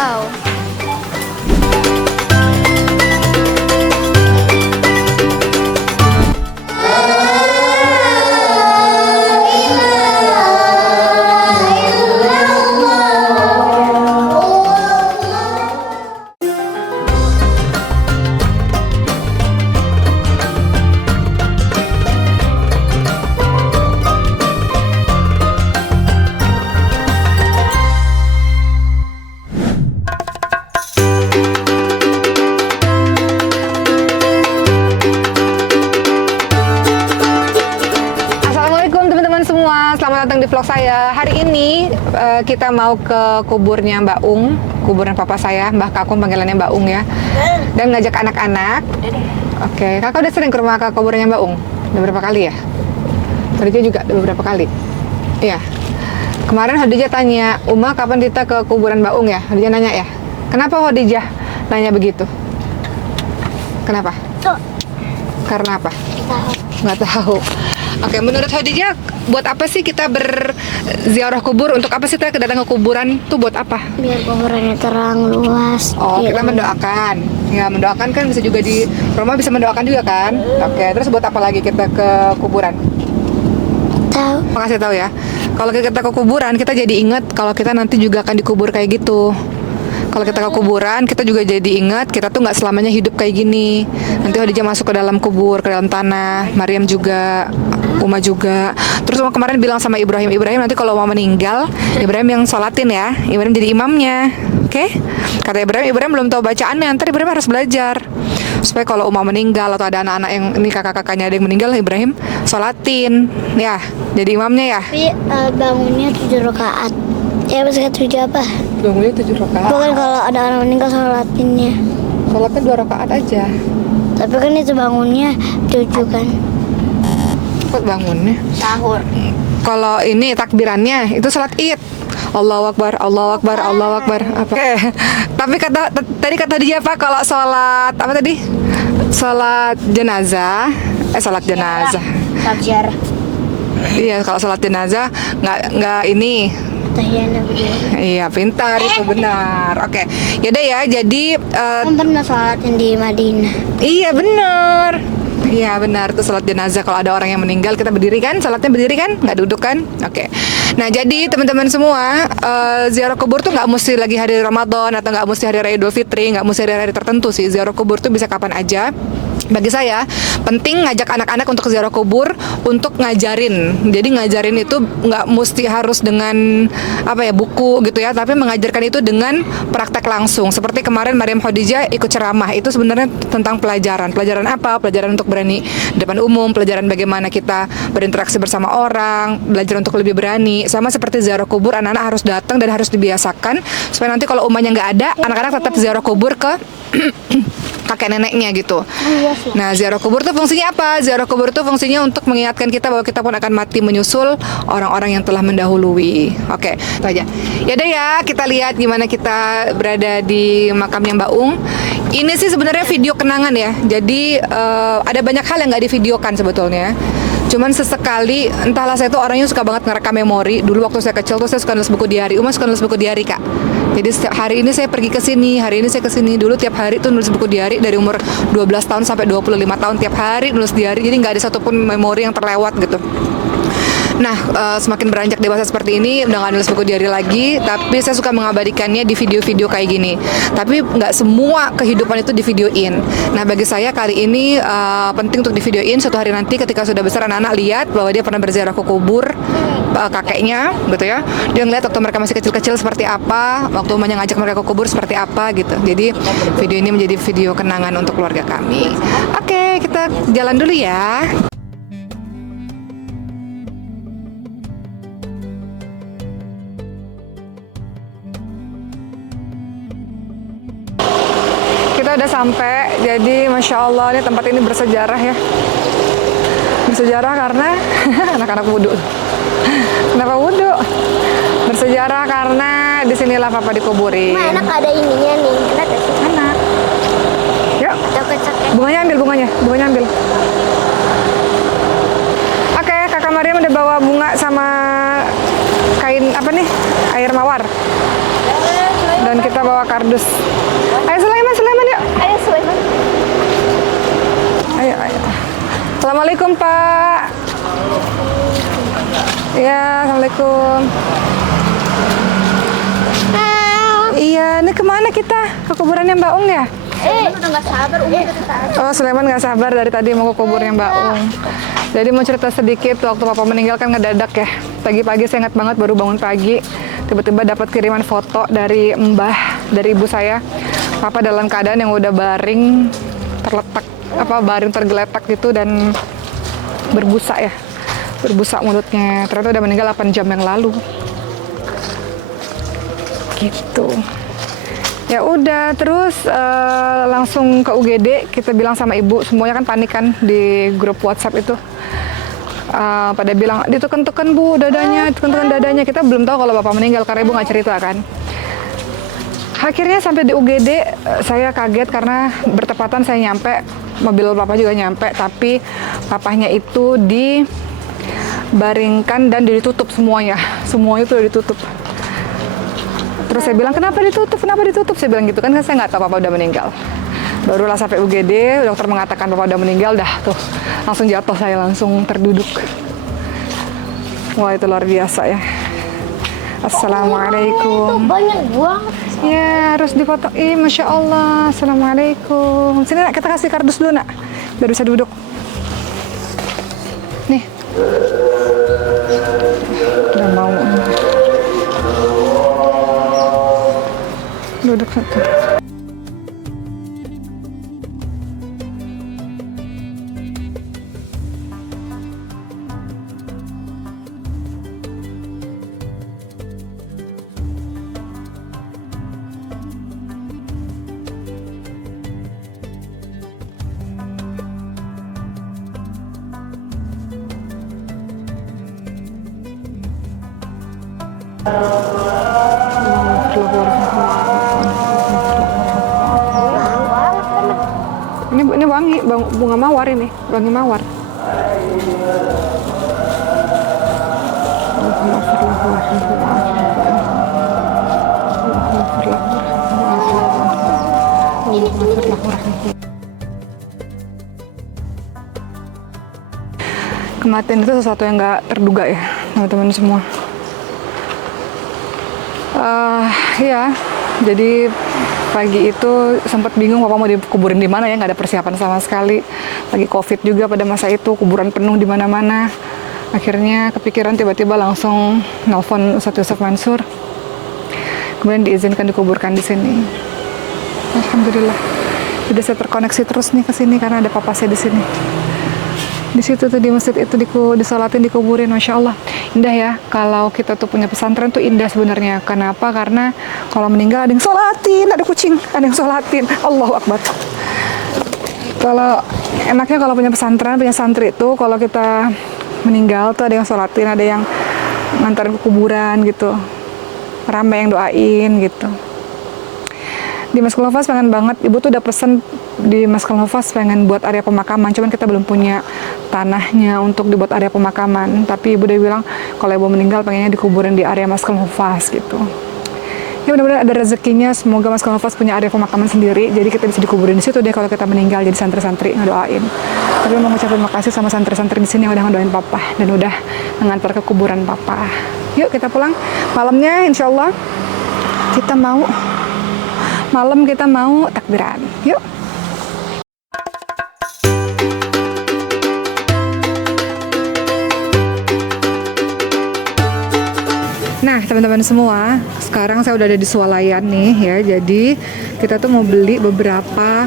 Wow. Selamat datang di vlog saya. Hari ini kita mau ke kuburnya Mbak Ung, kuburan papa saya, Mbah Kakung panggilannya Mbak Ung ya. Dan ngajak anak-anak. Oke, kakak udah sering ke rumah ke kuburnya Mbak Ung? Udah berapa kali ya? Khadijah juga udah beberapa kali. Iya. Kemarin Khadijah tanya, Uma kapan kita ke kuburan Mbak Ung ya? Khadijah nanya ya. Kenapa Khadijah nanya begitu? Kenapa? Karena apa? Nggak tahu. Oke, menurut Khadijah, buat apa sih kita berziarah kubur? Untuk apa sih kita datang ke kuburan? Tuh buat apa? Biar kuburannya terang luas. Oh, kita mendoakan. Ya, mendoakan kan bisa juga di rumah bisa mendoakan juga kan? Oke, terus buat apa lagi kita ke kuburan? Tahu. Makasih tahu ya. Kalau kita ke kuburan, kita jadi ingat kalau kita nanti juga akan dikubur kayak gitu. Kalau kita ke kuburan, kita juga jadi ingat kita tuh nggak selamanya hidup kayak gini. Nanti Khadijah masuk ke dalam kubur, ke dalam tanah. Maryam juga, Uma juga. Terus Uma kemarin bilang sama Ibrahim nanti kalau Uma meninggal, Ibrahim yang sholatin ya. Ibrahim jadi imamnya. Oke? Kata Ibrahim belum tahu bacaannya. Ntar Ibrahim harus belajar. Supaya kalau Uma meninggal atau ada anak-anak yang ini kakak-kakaknya ada yang meninggal, Ibrahim sholatin. Ya, jadi imamnya ya. Tapi bangunnya 7 rakaat. Ya bisa 7 apa? Bangunnya 7 rakaat. Bukan kalau ada orang meninggal sholatinnya. Sholatnya 2 rakaat aja. Tapi kan itu bangunnya 7 kan. Kok bangunnya? Sahur. Kalau ini takbirannya itu sholat Id. Allahu Akbar, Allahu Akbar, Allahu Akbar. Apa? Oke. Tapi tadi kata dia Pak kalau sholat apa tadi? Sholat jenazah. Sholat jenazah. Takjir. Iya, kalau sholat jenazah nggak ini. Tahiyana berdua. Iya, pintar itu benar. Oke. Yaudah ya, jadi Kan pernah sholatin di Madinah. iya benar. Iya benar, tuh sholat jenazah kalau ada orang yang meninggal kita berdiri kan, sholatnya berdiri kan, nggak duduk kan? Oke. Nah jadi teman-teman semua, ziarah kubur tuh nggak mesti lagi hari Ramadan atau nggak mesti hari Raya Idul Fitri, nggak mesti hari-hari tertentu sih. Ziarah kubur tuh bisa kapan aja. Bagi saya penting ngajak anak-anak untuk ziarah kubur untuk ngajarin. Jadi ngajarin itu nggak mesti harus dengan apa ya buku gitu ya, tapi mengajarkan itu dengan praktek langsung. Seperti kemarin Maryam Khadijah ikut ceramah, itu sebenarnya tentang pelajaran. Pelajaran apa? Pelajaran untuk berani depan umum, pelajaran bagaimana kita berinteraksi bersama orang, belajar untuk lebih berani. Sama seperti ziarah kubur, anak-anak harus datang dan harus dibiasakan supaya nanti kalau umahnya nggak ada, anak-anak tetap ziarah kubur ke kakek neneknya gitu. Nah, ziarah kubur tuh fungsinya apa? Ziarah kubur tuh fungsinya untuk mengingatkan kita bahwa kita pun akan mati menyusul orang-orang yang telah mendahului. Oke, itu aja. Yaudah ya, kita lihat gimana kita berada di makamnya Mbak Ung. Ini sih sebenarnya video kenangan ya. Jadi ada banyak hal yang nggak divideokan sebetulnya. Cuman sesekali, entahlah saya tuh orangnya suka banget ngerekam memori. Dulu waktu saya kecil tuh saya suka nulis buku diari. Uma suka nulis buku diari, Kak. Jadi setiap hari ini saya pergi ke sini, hari ini saya ke sini. Dulu tiap hari tuh nulis buku diari dari umur 12 tahun sampai 25 tahun tiap hari nulis diari. Jadi nggak ada satupun memori yang terlewat gitu. Nah, semakin beranjak dewasa seperti ini, udah nggak nulis buku diari lagi, tapi saya suka mengabadikannya di video-video kayak gini. Tapi nggak semua kehidupan itu divideoin. Nah, bagi saya kali ini penting untuk divideoin. Suatu hari nanti ketika sudah besar anak-anak lihat bahwa dia pernah berziarah ke kubur kakeknya, gitu ya. Dia ngeliat waktu mereka masih kecil-kecil seperti apa, waktu umumnya ngajak mereka ke kubur seperti apa, gitu. Jadi video ini menjadi video kenangan untuk keluarga kami. Oke, kita jalan dulu ya. Kita udah sampai, jadi Masya Allah ini tempat ini bersejarah ya. Bersejarah karena anak-anak wudhu. Kenapa wudhu? Bersejarah karena disinilah Papa dikuburin. Ma, enak ada ininya nih. Enak gak sih? Enak. Yuk. Atau kecap ya? Bunganya ambil, bunganya ambil. Oke, Kakak Maryam udah bawa bunga sama kain apa nih? Air mawar. Dan kita bawa kardus. Ayo Sulaiman, Sulaiman yuk. Ayo Sulaiman. Ayo, ayo. Assalamualaikum Pak. Ya, assalamualaikum. Iya, ini kemana kita? Ke kuburannya Mbak Ung ya? Udah nggak sabar, Oh, Sulaiman nggak sabar dari tadi mau ke kuburnya Mbak Ung. Jadi mau cerita sedikit, waktu Papa meninggal kan ngedadak ya. Pagi-pagi saya ingat banget baru bangun pagi, tiba-tiba dapat kiriman foto dari Mbah, dari ibu saya. Papa dalam keadaan yang udah baring, terletak, baring tergeletak gitu dan berbusa ya. Berbusa mulutnya. Ternyata udah meninggal 8 jam yang lalu. Gitu. Ya udah, terus langsung ke UGD, kita bilang sama ibu, semuanya kan panik kan di grup WhatsApp itu. Pada bilang, ditekan-tekan Bu dadanya, ditekan-tekan dadanya. Kita belum tahu kalau Bapak meninggal karena ibu nggak cerita kan. Akhirnya sampai di UGD, saya kaget karena bertepatan saya nyampe, mobil Papa juga nyampe, tapi papahnya itu dibaringkan dan ditutup semuanya. Semuanya itu udah ditutup. Terus saya bilang, kenapa ditutup? Kenapa ditutup? Saya bilang gitu kan saya nggak tahu Papa udah meninggal. Barulah sampai UGD, dokter mengatakan Papa udah meninggal, dah tuh langsung jatuh, saya langsung terduduk. Wah, itu luar biasa ya. Assalamualaikum. banyak banget. Ya, harus dipoto. Masya Allah. Assalamualaikum. Sini nak, kita kasih kardus dulu nak, biar bisa duduk. Nih. Udah mau. Duduk satu. Ini wangi, bunga mawar ini, wangi mawar. Kematian itu sesuatu yang nggak terduga ya, teman-teman semua. Ya, jadi pagi itu sempat bingung Papa mau dikuburin di mana ya, nggak ada persiapan sama sekali. Lagi COVID juga pada masa itu, kuburan penuh di mana-mana. Akhirnya kepikiran tiba-tiba langsung nelfon Ustadz Yusuf Mansur. Kemudian diizinkan dikuburkan di sini. Alhamdulillah. Udah saya terkoneksi terus nih ke sini karena ada papa saya di sini. Di situ tuh di masjid itu disolatin, dikuburin, masya Allah. Indah ya, kalau kita tuh punya pesantren tuh indah sebenarnya. Kenapa? Karena kalau meninggal ada yang sholatin, ada kucing, ada yang sholatin. Allahu Akbar. Kalau enaknya kalau punya pesantren, punya santri itu, kalau kita meninggal tuh ada yang sholatin, ada yang ngantarin ke kuburan gitu. Ramai yang doain gitu. Di Masjid Al-Hufaz pengen banget, ibu tuh udah pesen di Masjid Al-Hufaz pengen buat area pemakaman, cuman kita belum punya tanahnya untuk dibuat area pemakaman. Tapi ibu udah bilang kalau ibu meninggal pengennya dikuburin di area Masjid Al-Hufaz gitu. Ya mudah-mudahan ada rezekinya, semoga Masjid Al-Hufaz punya area pemakaman sendiri, jadi kita bisa dikuburin di situ deh kalau kita meninggal, jadi santri-santri ngedoain. Tapi mau ngucapin makasih sama santri-santri di sini yang udah ngedoain papa dan udah mengantar ke kuburan papa. Yuk kita pulang. Malamnya insya Allah kita mau takbiran. Yuk. Nah, teman-teman semua, sekarang saya udah ada di Swalayan nih ya. Jadi kita tuh mau beli beberapa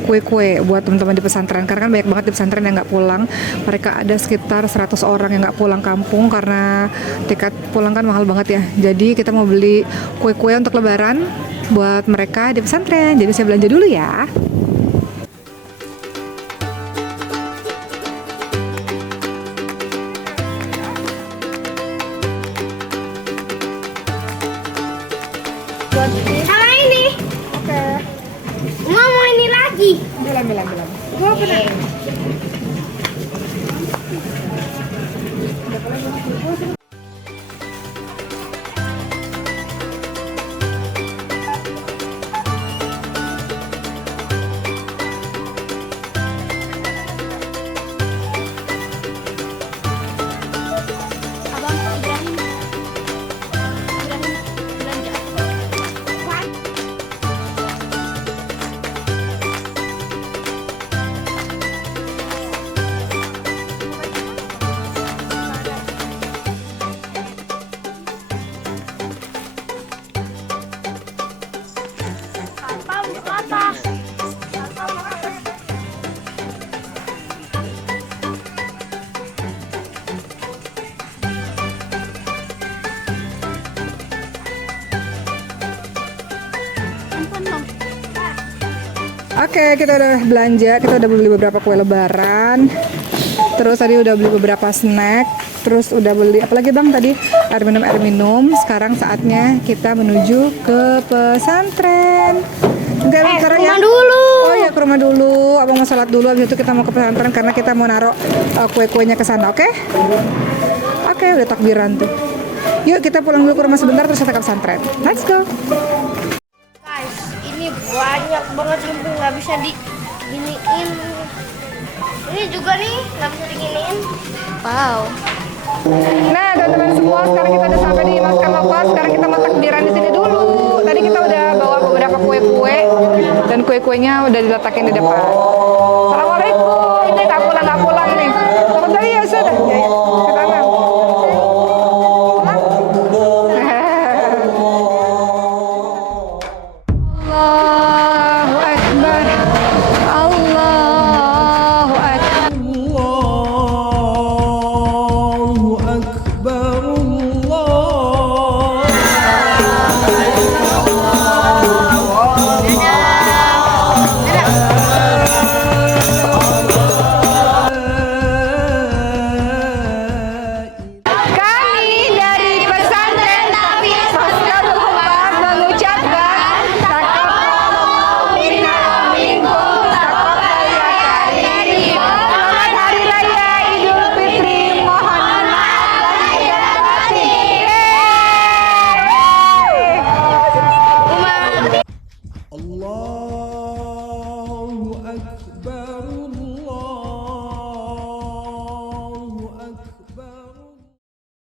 kue-kue buat teman-teman di pesantren, karena kan banyak banget di pesantren yang nggak pulang. Mereka ada sekitar 100 orang yang nggak pulang kampung karena tiket pulang kan mahal banget ya. Jadi kita mau beli kue-kue untuk lebaran buat mereka di pesantren. Jadi saya belanja dulu ya. Sama ini. Oke. Mau ini lagi. Bilang. Gua pernah. Oke, kita udah belanja, kita udah beli beberapa kue lebaran. Terus tadi udah beli beberapa snack. Terus udah beli apa lagi Bang tadi? Air minum. Sekarang saatnya kita menuju ke pesantren. Enggak, Ke sekarang rumah ya. dulu. Oh ya, ke rumah dulu. Abang mau sholat dulu, habis itu kita mau ke pesantren karena kita mau naruh kue-kuenya ke sana, oke? Oke, udah takbiran tuh. Yuk kita pulang dulu ke rumah sebentar terus kita ke pesantren. Let's go. Guys, ini banyak banget sampai nggak bisa diginiin. Ini juga nih nggak bisa diginiin. Wow. Nah, teman-teman semua, sekarang kita udah sampai di Maskam Lepas. Sekarang kita mau takbiran di sini dulu. Tadi kita udah bawa beberapa kue-kue dan kue-kuenya udah diletakin di depan.